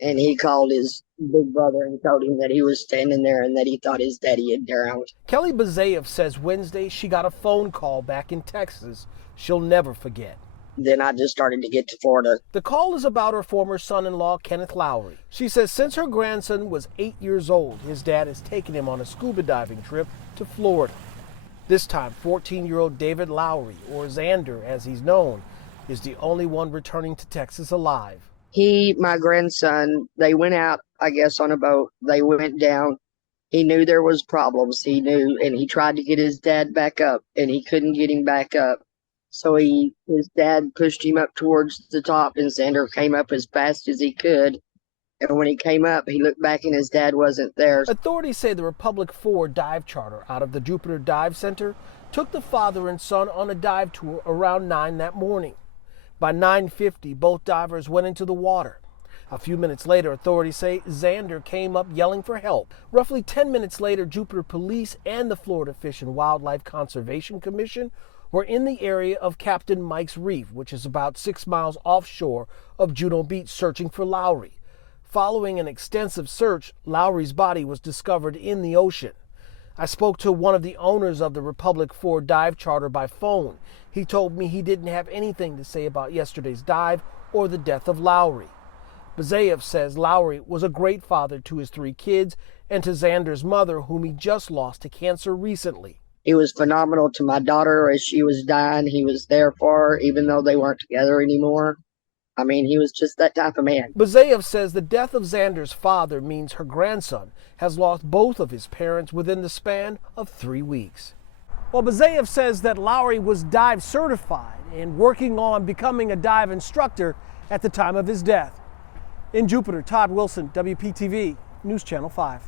And he called his big brother and told him that he was standing there and that he thought his daddy had drowned. Kelly Bazayev says Wednesday she got a phone call back in Texas she'll never forget. Then I just started to get to Florida. The call is about her former son-in-law, Kenneth Lowry. She says since her grandson was 8 years old, his dad has taken him on a scuba diving trip to Florida. This time, 14-year-old David Lowry, or Xander as he's known, is the only one returning to Texas alive. My grandson, they went out, I guess, on a boat. They went down. He knew there was problems. He knew, and he tried to get his dad back up, and he couldn't get him back up. So his dad pushed him up towards the top, and Xander came up as fast as he could. And when he came up, he looked back, and his dad wasn't there. Authorities say the Republic 4 dive charter out of the Jupiter Dive Center took the father and son on a dive tour around 9 that morning. By 9:50, both divers went into the water. A few minutes later, authorities say Xander came up yelling for help. Roughly 10 minutes later, Jupiter Police and the Florida Fish and Wildlife Conservation Commission were in the area of Captain Mike's Reef, which is about 6 miles offshore of Juno Beach, searching for Lowry. Following an extensive search, Lowry's body was discovered in the ocean. I spoke to one of the owners of the Republic 4 dive charter by phone. He told me he didn't have anything to say about yesterday's dive or the death of Lowry. Bazayev says Lowry was a great father to his 3 kids and to Xander's mother, whom he just lost to cancer recently. He was phenomenal to my daughter as she was dying. He was there for her, even though they weren't together anymore. I mean, he was just that type of man. Bazayev says the death of Xander's father means her grandson has lost both of his parents within the span of 3 weeks. Well, Bazayev says that Lowry was dive certified and working on becoming a dive instructor at the time of his death. In Jupiter, Todd Wilson, WPTV, News Channel 5.